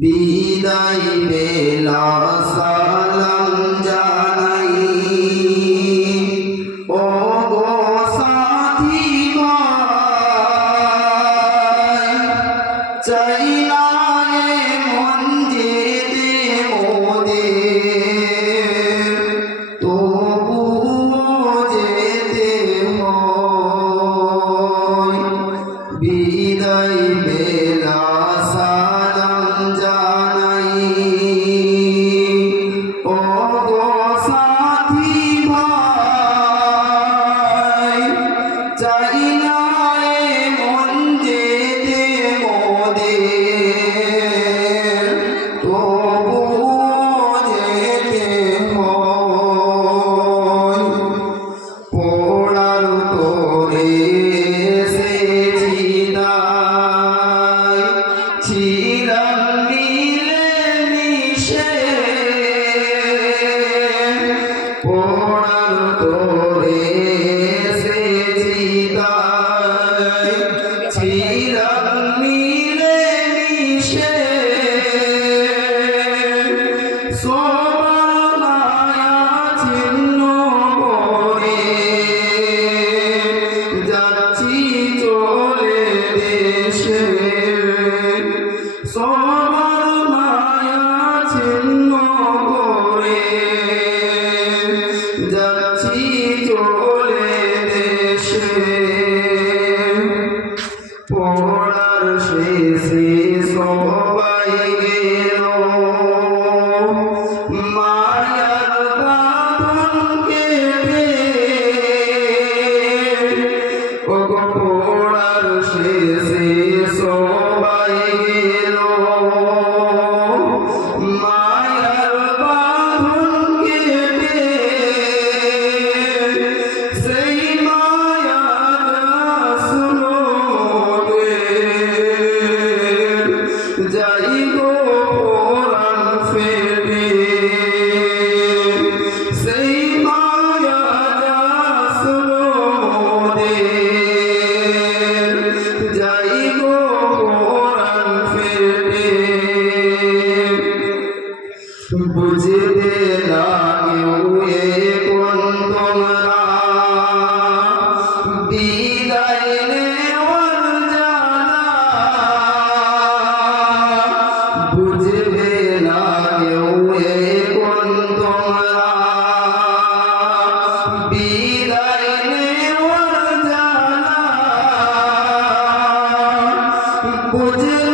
বিদায় বেলা সালাম জানাই my মসজিদে লাগিয়ে কোন তোমরা বিদায় নেওয়ার জানা বুঝবে লাগেও এ কোন তোমরা বিদায় নেওয়ার জানা বুঝবে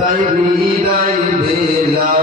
তাই বিদায় বেলা